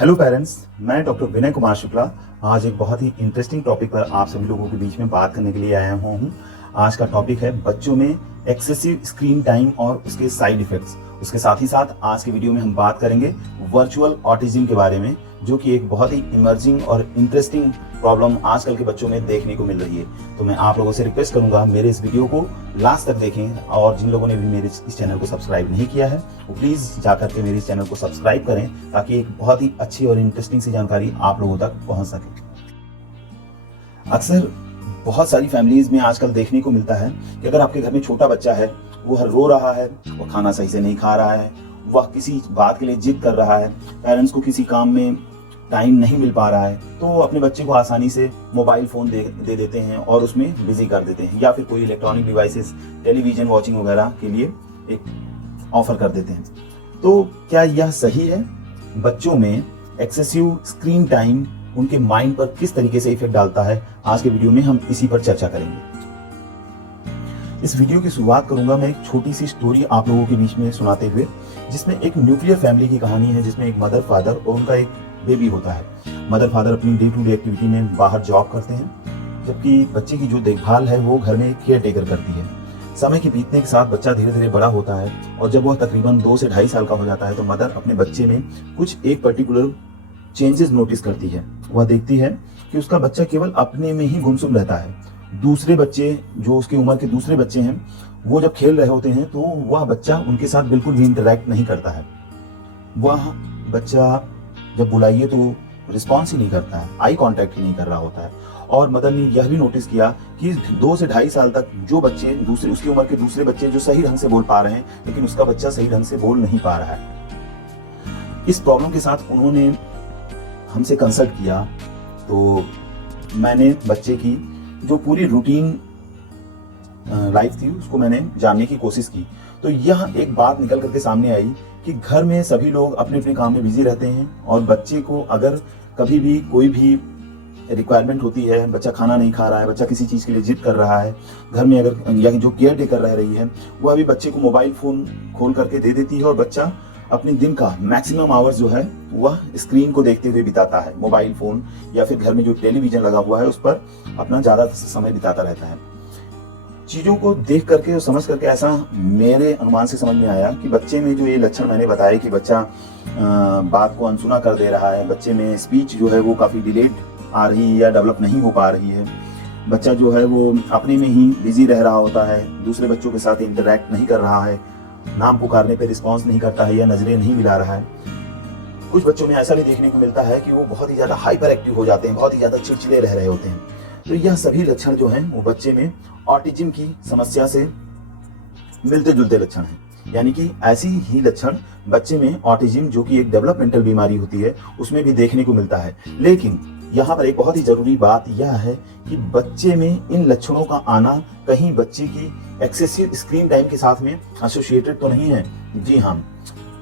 Hello parents, मैं doctor Vinay Kumar Shukla आज एक बहुत ही इंटरेस्टिंग टॉपिक पर आप सभी लोगों के बीच में बात करने के लिए आया हूँ। आज का टॉपिक है बच्चों में एक्सेसिव स्क्रीन टाइम और उसके साइड इफेक्ट्स। उसके साथ ही साथ आज के वीडियो में हम बात करेंगे वर्चुअल ऑटिज्म के बारे में, जो कि एक बहुत ही इमर्जिंग और इंटरेस्टिंग प्रॉब्लम आजकल के बच्चों में देखने को मिल रही है। तो मैं आप लोगों से रिक्वेस्ट करूंगा मेरे इस वीडियो को लास्ट तक देखें, और जिन लोगों ने भी मेरे इस चैनल को सब्सक्राइब नहीं किया है वो प्लीज़ जाकर के मेरे इस चैनल को सब्सक्राइब करें, ताकि एक बहुत ही अच्छी और इंटरेस्टिंग सी जानकारी आप लोगों तक पहुंच सके। अक्सर बहुत सारी फैमिलीज में आजकल देखने को मिलता है कि अगर आपके घर में छोटा बच्चा है, वह रो रहा है, वह खाना सही से नहीं खा रहा है, वह किसी बात के लिए जिद कर रहा है, पेरेंट्स को किसी काम में टाइम नहीं मिल पा रहा है, तो वो अपने बच्चे को आसानी से मोबाइल फ़ोन दे देते हैं और उसमें बिजी कर देते हैं, या फिर कोई इलेक्ट्रॉनिक डिवाइसेस टेलीविज़न वॉचिंग वगैरह के लिए एक ऑफर कर देते हैं। तो क्या यह सही है? बच्चों में एक्सेसिव स्क्रीन टाइम उनके माइंड पर किस तरीके से इफेक्ट डालता है, आज के वीडियो में हम इसी पर चर्चा करेंगे। इस वीडियो की शुरुआत करूंगा मैं एक छोटी सी स्टोरी आप लोगों के बीच में सुनाते हुए, जिसमें एक न्यूक्लियर फैमिली की कहानी है, जिसमें एक मदर फादर और उनका एक बेबी होता है। मदर फादर अपनी डे टू डे एक्टिविटी में बाहर जॉब करते हैं, जबकि बच्चे की जो देखभाल है वो घर में केयर टेकर करती है। समय के बीतने के साथ बच्चा धीरे धीरे बड़ा होता है, और जब वह तकरीबन 2 से 2.5 साल का हो जाता है तो मदर अपने बच्चे में कुछ एक पर्टिकुलर चेंजेस नोटिस करती है। वह देखती है कि उसका बच्चा केवल अपने में ही गुमसुम रहता है। दूसरे बच्चे, जो उसकी उम्र के दूसरे बच्चे हैं, वो जब खेल रहे होते हैं तो वह बच्चा उनके साथ बिल्कुल भी इंटरेक्ट नहीं करता है। वह बच्चा जब बुलाइए तो रिस्पॉन्स ही नहीं करता है, आई कांटेक्ट ही नहीं कर रहा होता है। और मदर ने यह भी नोटिस किया कि 2 से 2.5 साल तक जो बच्चे दूसरे उसकी उम्र के दूसरे बच्चे जो सही ढंग से बोल पा रहे हैं, लेकिन उसका बच्चा सही ढंग से बोल नहीं पा रहा है। इस प्रॉब्लम के साथ उन्होंने हमसे कंसल्ट किया, तो मैंने बच्चे की जो पूरी रूटीन लाइफ थी उसको मैंने जानने की कोशिश की। तो यह एक बात निकल करके सामने आई कि घर में सभी लोग अपने अपने काम में बिजी रहते हैं, और बच्चे को अगर कभी भी कोई भी रिक्वायरमेंट होती है, बच्चा खाना नहीं खा रहा है, बच्चा किसी चीज़ के लिए जिद कर रहा है, घर में अगर या जो केयर टेकर रह रही है वो अभी बच्चे को मोबाइल फ़ोन खोल करके दे देती है, और बच्चा अपने दिन का मैक्सिमम आवर्स जो है वह स्क्रीन को देखते हुए बिताता है। मोबाइल फ़ोन या फिर घर में जो टेलीविज़न लगा हुआ है उस पर अपना ज़्यादा समय बिताता रहता है। चीज़ों को देख करके और समझ करके ऐसा मेरे अनुमान से समझ में आया कि बच्चे में जो ये लक्षण मैंने बताए कि बच्चा बात को अनसुना कर दे रहा है, बच्चे में स्पीच जो है वो काफ़ी डिलेड आ रही है या डेवलप नहीं हो पा रही है, बच्चा जो है वो अपने में ही बिजी रह रहा होता है, दूसरे बच्चों के साथ इंटरेक्ट नहीं कर रहा है, नाम पुकारने पे रिस्पॉन्स नहीं करता है या नजरें नहीं मिला रहा है। कुछ बच्चों में ऐसा भी देखने को मिलता है कि वो बहुत ही ज़्यादा हाइपर एक्टिव हो जाते हैं, बहुत ही ज़्यादा चिड़चिड़े रह रहे होते हैं। तो यह सभी लक्षण जो हैं वो बच्चे में ऑटिज्म की समस्या से मिलते जुलते लक्षण हैं। यानी कि ऐसी ही लक्षण बच्चे में ऑटिज्म, जो कि एक डेवलपमेंटल बीमारी होती है, उसमें भी देखने को मिलता है। लेकिन यहाँ पर एक बहुत ही जरूरी बात यह है कि बच्चे में इन लक्षणों का आना कहीं बच्चे की एक्सेसिव स्क्रीन टाइम के साथ में एसोसिएटेड तो नहीं है। जी हाँ,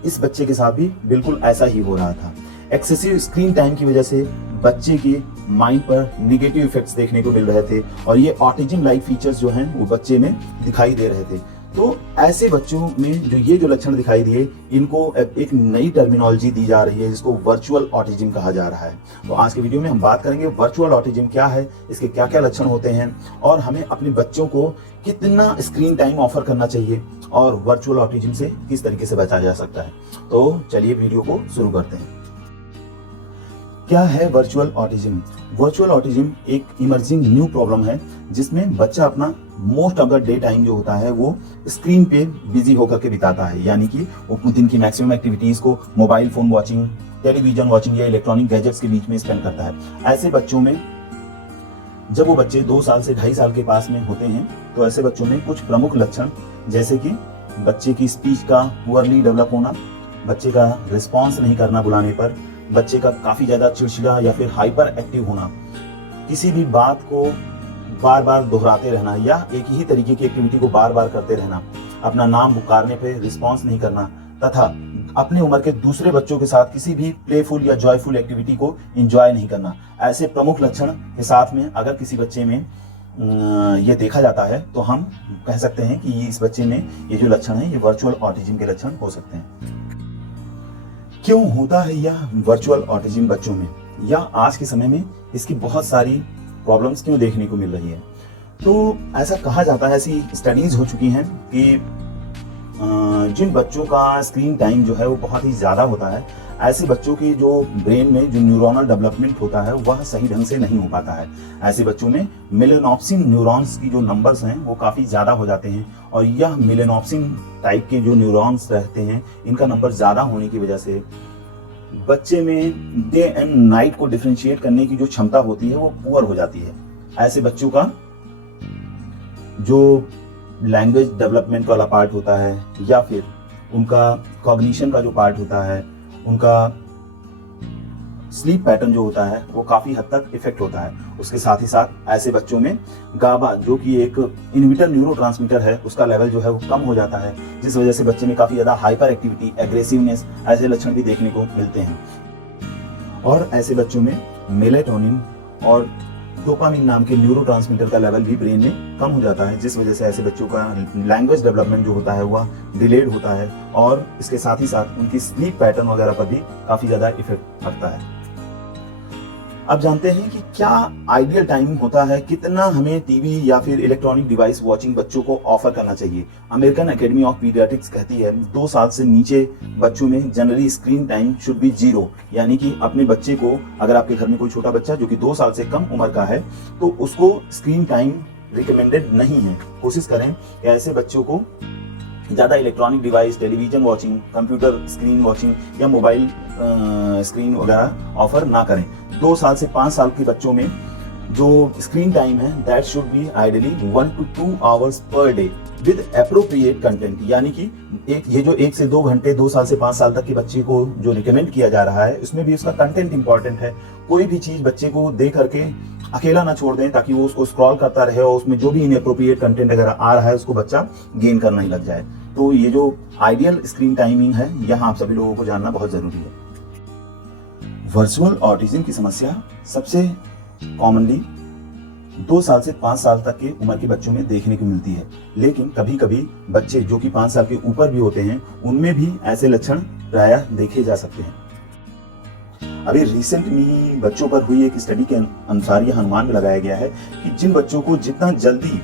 इस बच्चे के साथ भी बिल्कुल ऐसा ही हो रहा था। एक्सेसिव स्क्रीन टाइम की वजह से बच्चे के माइंड पर निगेटिव इफेक्ट्स देखने को मिल रहे थे, और ये ऑटिज्म लाइक फीचर्स जो हैं वो बच्चे में दिखाई दे रहे थे। तो ऐसे बच्चों में जो लक्षण दिखाई दिए, इनको एक नई टर्मिनोलॉजी दी जा रही है, जिसको वर्चुअल ऑटिज्म कहा जा रहा है। तो आज के वीडियो में हम बात करेंगे वर्चुअल ऑटिज्म क्या है, इसके क्या क्या लक्षण होते हैं, और हमें अपने बच्चों को कितना स्क्रीन टाइम ऑफर करना चाहिए, और वर्चुअल ऑटिज्म से किस तरीके से बचा जा सकता है। तो चलिए वीडियो को शुरू करते हैं। क्या है वर्चुअल ऑटिज्म? वर्चुअल ऑटिज्म एक इमर्जिंग न्यू प्रॉब्लम है, जिसमें बच्चा अपना most of the day time जो होता है वो स्क्रीन पे बिजी होकर के बिताता है। यानी कि वो दिन की मैक्सिमम एक्टिविटीज को mobile phone watching, television watching या इलेक्ट्रॉनिक गैजेट्स के बीच में स्पेंड करता है। ऐसे बच्चों में, जब वो बच्चे 2 साल से 2.5 साल के पास में होते हैं, तो ऐसे बच्चों में कुछ प्रमुख लक्षण, जैसे कि बच्चे की स्पीच का पुअरली डेवलप होना, बच्चे का रिस्पॉन्स नहीं करना बुलाने पर, बच्चे का काफ़ी ज़्यादा चिड़चिड़ा या फिर हाइपर एक्टिव होना, किसी भी बात को बार बार दोहराते रहना या एक ही तरीके की एक्टिविटी को बार बार करते रहना, अपना नाम पुकारने पे रिस्पॉन्स नहीं करना, तथा अपने उम्र के दूसरे बच्चों के साथ किसी भी प्लेफुल या जॉयफुल एक्टिविटी को एंजॉय नहीं करना। ऐसे प्रमुख लक्षण के साथ में अगर किसी बच्चे में ये देखा जाता है, तो हम कह सकते हैं कि इस बच्चे में ये जो लक्षण है ये वर्चुअल ऑटिज्म के लक्षण हो सकते हैं। क्यों होता है यह वर्चुअल ऑटिज्म बच्चों में, या आज के समय में इसकी बहुत सारी प्रॉब्लम्स क्यों देखने को मिल रही है? तो ऐसा कहा जाता है, ऐसी स्टडीज हो चुकी हैं कि जिन बच्चों का स्क्रीन टाइम जो है वो बहुत ही ज़्यादा होता है, ऐसे बच्चों की जो ब्रेन में जो न्यूरोनल डेवलपमेंट होता है वह सही ढंग से नहीं हो पाता है। ऐसे बच्चों में मेलेनॉप्सिन न्यूरॉन्स की जो नंबर्स हैं वो काफ़ी ज़्यादा हो जाते हैं, और यह मेलेनॉप्सिन टाइप के जो न्यूरॉन्स रहते हैं इनका नंबर ज़्यादा होने की वजह से बच्चे में डे एंड नाइट को डिफरेंशिएट करने की जो क्षमता होती है वो पुअर हो जाती है। ऐसे बच्चों का जो लैंग्वेज डेवलपमेंट वाला पार्ट होता है, या फिर उनका कॉग्निशन का जो पार्ट होता है, उनका स्लीप पैटर्न जो होता है वो काफी हद तक इफेक्ट होता है। उसके साथ ही साथ ऐसे बच्चों में गाबा जो कि एक इनहिबिटर न्यूरोट्रांसमीटर है उसका लेवल जो है वो कम हो जाता है, जिस वजह से बच्चे में काफी ज्यादा हाइपर एक्टिविटी, एग्रेसिवनेस ऐसे लक्षण भी देखने को मिलते हैं। और ऐसे बच्चों में मेलेटोनिन और डोपामिन नाम के न्यूरोट्रांसमीटर का लेवल भी ब्रेन में कम हो जाता है, जिस वजह से ऐसे बच्चों का लैंग्वेज डेवलपमेंट जो होता है वह डिलेड होता है, और इसके साथ ही साथ उनकी स्लीप पैटर्न वगैरह पर भी काफी ज्यादा इफेक्ट पड़ता है। अब जानते हैं कि क्या आइडियल टाइम होता है, कितना हमें टीवी या फिर इलेक्ट्रॉनिक डिवाइस वॉचिंग बच्चों को ऑफर करना चाहिए। अमेरिकन एकेडमी ऑफ पीडियाट्रिक्स कहती है 2 साल से नीचे बच्चों में generally screen time should be 0, यानी कि अपने बच्चे को, अगर आपके घर में कोई छोटा बच्चा जो कि 2 साल से कम उम्र का है, तो उसको स्क्रीन टाइम रिकमेंडेड नहीं है। कोशिश करें कि ऐसे बच्चों को ज़्यादा electronic device, television watching, computer screen watching या मोबाइल स्क्रीन वगैरह ऑफर ना करें। 2 साल से 5 साल के बच्चों में जो स्क्रीन टाइम है that should be ideally 1 to 2 hours per day with appropriate content, यानी कि ये जो 1 से 2 घंटे 2 साल से 5 साल तक के बच्चे को जो रिकमेंड किया जा रहा है उसमें भी उसका कंटेंट इंपॉर्टेंट है। कोई भी चीज बच्चे को दे करके अकेला ना छोड़ दें, ताकि वो उसको स्क्रॉल करता रहे और उसमें जो भी इनएप्रोप्रिएट कंटेंट अगर आ रहा है उसको बच्चा गेन करना ही लग जाए। तो ये जो आइडियल स्क्रीन टाइमिंग है यहाँ आप सभी लोगों को जानना बहुत जरूरी है। वर्चुअल ऑटिज्म की समस्या सबसे कॉमनली 2 साल से 5 साल तक के उम्र के बच्चों में देखने को मिलती है, लेकिन कभी कभी बच्चे जो कि 5 साल के ऊपर भी होते हैं उनमें भी ऐसे लक्षण प्रायः देखे जा सकते हैं। अभी रिसेंट में बच्चों पर हुई एक स्टडी के अनुसार यह अनुमान में लगाया गया है कि जिन बच्चों को जितना जल्दी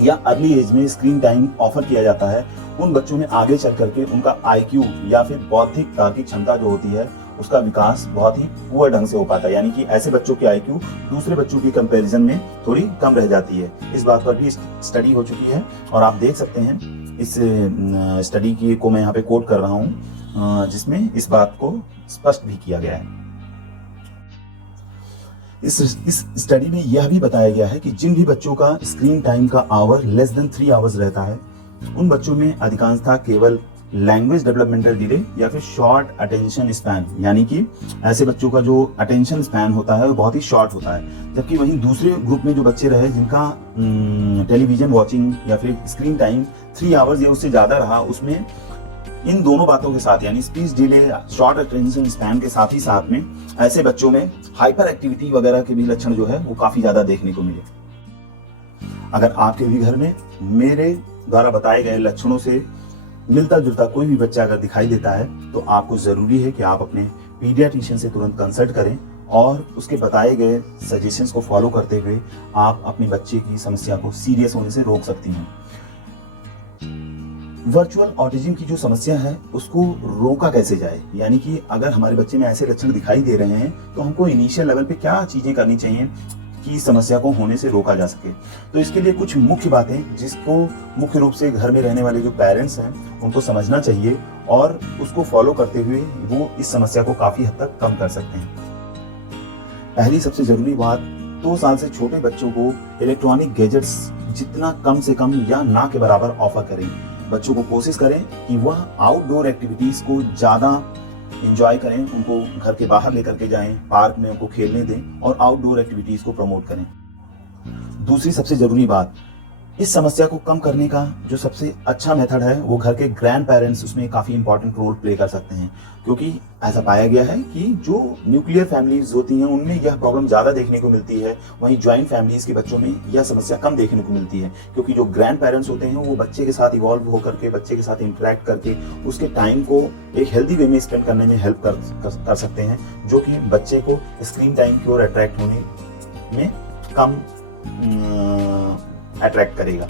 या अर्ली एज में स्क्रीन टाइम ऑफर किया जाता है उन बच्चों में आगे चल करके उनका IQ या फिर बौद्धिक तार्किक क्षमता जो होती है उसका विकास बहुत ही पुअर ढंग से हो पाता है, यानी कि ऐसे बच्चों की IQ दूसरे बच्चों की कंपैरिजन में थोड़ी कम रह जाती है। इस बात पर भी स्टडी हो चुकी है और आप देख सकते हैं इस स्टडी की को मैं यहाँ पे कोट कर रहा हूँ, जिसमें इस बात को स्पष्ट भी किया गया है। इस स्टडी में यह भी बताया गया है कि जिन भी बच्चों का स्क्रीन टाइम का आवर लेस देन 3 आवर्स रहता है उन बच्चों में अधिकांशतः केवल लैंग्वेज डेवलपमेंटल डिले या फिर शॉर्ट अटेंशन स्पैन, यानी कि ऐसे बच्चों का जो अटेंशन स्पैन होता है वो बहुत ही शॉर्ट होता है। जबकि वहीं दूसरे ग्रुप में जो बच्चे रहे जिनका टेलीविजन वॉचिंग या फिर स्क्रीन टाइम 3 आवर्स या उससे ज्यादा रहा, उसमें इन दोनों बातों के साथ यानी speech delay, short attention span के साथ ही साथ में ऐसे बच्चों में हाइपर एक्टिविटी वगैरह के भी लक्षण जो है वो काफी ज्यादा देखने को मिले। अगर आपके भी घर में मेरे द्वारा बताए गए लक्षणों से मिलता जुलता कोई भी बच्चा अगर दिखाई देता है तो आपको जरूरी है कि आप अपने पीडियाट्रिशियन से तुरंत कंसल्ट करें और उसके बताए गए सजेशंस को फॉलो करते हुए आप अपने बच्चे की समस्या को सीरियस होने से रोक सकती हैं। वर्चुअल ऑटिज्म की जो समस्या है उसको रोका कैसे जाए, यानी कि अगर हमारे बच्चे में ऐसे लक्षण दिखाई दे रहे हैं तो हमको इनिशियल लेवल पे क्या चीजें करनी चाहिए कि समस्या को होने से रोका जा सके। तो इसके लिए कुछ मुख्य बातें जिसको मुख्य रूप से घर में रहने वाले जो पेरेंट्स हैं उनको समझना चाहिए और उसको फॉलो करते हुए वो इस समस्या को काफी हद तक कम कर सकते हैं। पहली सबसे जरूरी बात, 2 साल से छोटे बच्चों को इलेक्ट्रॉनिक गैजेट्स जितना कम से कम या ना के बराबर ऑफर करें। बच्चों को कोशिश करें कि वह आउटडोर एक्टिविटीज को ज्यादा एंजॉय करें, उनको घर के बाहर लेकर के जाएं, पार्क में उनको खेलने दें और आउटडोर एक्टिविटीज को प्रमोट करें। दूसरी सबसे जरूरी बात, इस समस्या को कम करने का जो सबसे अच्छा मेथड है वो घर के ग्रैंड पेरेंट्स उसमें काफ़ी इंपॉर्टेंट रोल प्ले कर सकते हैं, क्योंकि ऐसा पाया गया है कि जो न्यूक्लियर फैमिलीज होती हैं उनमें यह प्रॉब्लम ज़्यादा देखने को मिलती है, वहीं ज्वाइंट फैमिलीज के बच्चों में यह समस्या कम देखने को मिलती है, क्योंकि जो ग्रैंड पेरेंट्स होते हैं वो बच्चे के साथ इवॉल्व होकर के, बच्चे के साथ इंटरेक्ट करके उसके टाइम को एक हेल्दी वे में स्पेंड करने में हेल्प कर सकते हैं, जो कि बच्चे को स्क्रीन टाइम की ओर अट्रैक्ट होने में कम अट्रैक्ट करेगा।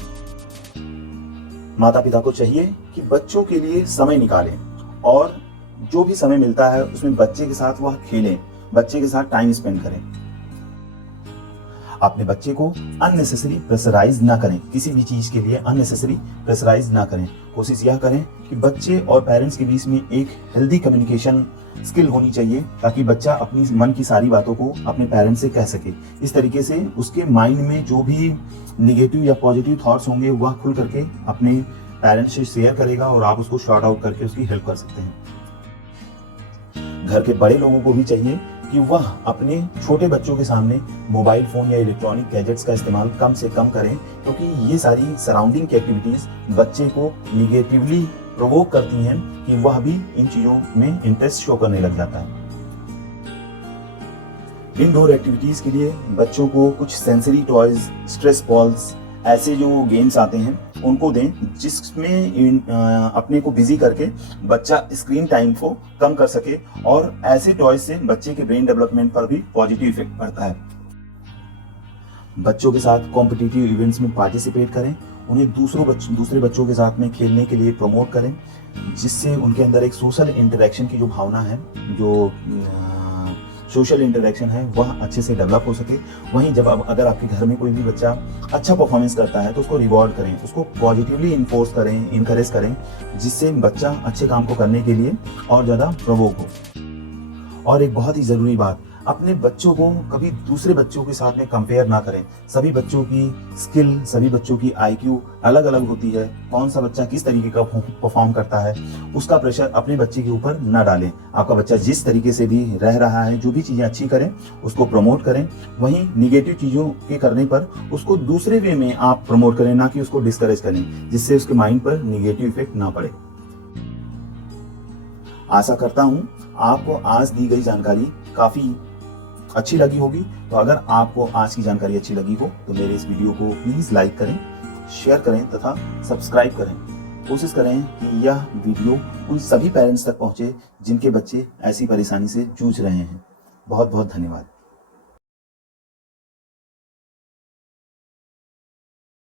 माता पिता को चाहिए कि बच्चों के लिए समय निकालें और जो भी समय मिलता है उसमें बच्चे के साथ वह खेलें, बच्चे के साथ टाइम स्पेंड करें। अपने बच्चे को अननेसेसरी प्रेशराइज ना करें, किसी भी चीज के लिए अननेसेसरी प्रेशराइज ना करें। कोशिश यह करें कि बच्चे और पेरेंट्स के बीच में एक हेल्दी कम्युनिकेशन स्किल होनी चाहिए, ताकि बच्चा अपनी मन की सारी बातों को अपने पेरेंट्स से कह सके। इस तरीके से उसके माइंड में जो भी निगेटिव या पॉजिटिव थॉट्स होंगे वह खुल करके अपने पेरेंट्स से शेयर करेगा और आप उसको शॉर्ट आउट करके उसकी हेल्प कर सकते हैं। घर के बड़े लोगों को भी चाहिए कि वह अपने छोटे बच्चों के सामने मोबाइल फोन या इलेक्ट्रॉनिक गैजेट्स का इस्तेमाल कम से कम करें, क्योंकि ये सारी सराउंडिंग की एक्टिविटीज बच्चे को निगेटिवली प्रोवोक करती हैं कि वह भी इन चीजों में इंटरेस्ट शो करने लग जाता है। इनडोर एक्टिविटीज के लिए बच्चों को कुछ सेंसरी टॉयज, स्ट्रेस बॉल्स, ऐसे जो गेम्स आते हैं उनको दें, जिसमें अपने को बिजी करके बच्चा स्क्रीन टाइम को कम कर सके, और ऐसे टॉयज से बच्चे के ब्रेन डेवलपमेंट पर भी पॉजिटिव इफेक्ट पड़ता है। बच्चों के साथ कॉम्पिटिटिव इवेंट्स में पार्टिसिपेट करें, उन्हें दूसरे बच्चों के साथ में खेलने के लिए प्रमोट करें, जिससे उनके अंदर एक सोशल इंटरेक्शन की जो भावना है, जो सोशल इंटरेक्शन है, वह अच्छे से डेवलप हो सके। वहीं जब अगर आपके घर में कोई भी बच्चा अच्छा परफॉर्मेंस करता है तो उसको रिवॉर्ड करें, उसको पॉजिटिवली इन्फोर्स करें, इनकरेज करें, जिससे बच्चा अच्छे काम को करने के लिए और ज़्यादा प्रवोक हो। और एक बहुत ही ज़रूरी बात, अपने बच्चों को कभी दूसरे बच्चों के साथ में कंपेयर ना करें। सभी बच्चों की स्किल, सभी बच्चों की आईक्यू अलग अलग होती है। कौन सा बच्चा किस तरीके का परफॉर्म करता है, उसका प्रेशर अपने बच्चे के ऊपर ना डालें। आपका बच्चा जिस तरीके से भी रह रहा है, जो भी चीज़ें अच्छी करें उसको प्रमोट करें, वहीं निगेटिव चीज़ों के करने पर उसको दूसरे वे में आप प्रमोट करें, ना कि उसको डिस्करेज करें, जिससे उसके माइंड पर निगेटिव इफेक्ट ना पड़े। आशा करता हूं आपको आज दी गई जानकारी काफ़ी अच्छी लगी होगी। तो अगर आपको आज की जानकारी अच्छी लगी हो तो मेरे इस वीडियो को प्लीज़ लाइक करें, शेयर करें तथा सब्सक्राइब करें। कोशिश करें कि यह वीडियो उन सभी पेरेंट्स तक पहुंचे जिनके बच्चे ऐसी परेशानी से जूझ रहे हैं। बहुत बहुत धन्यवाद।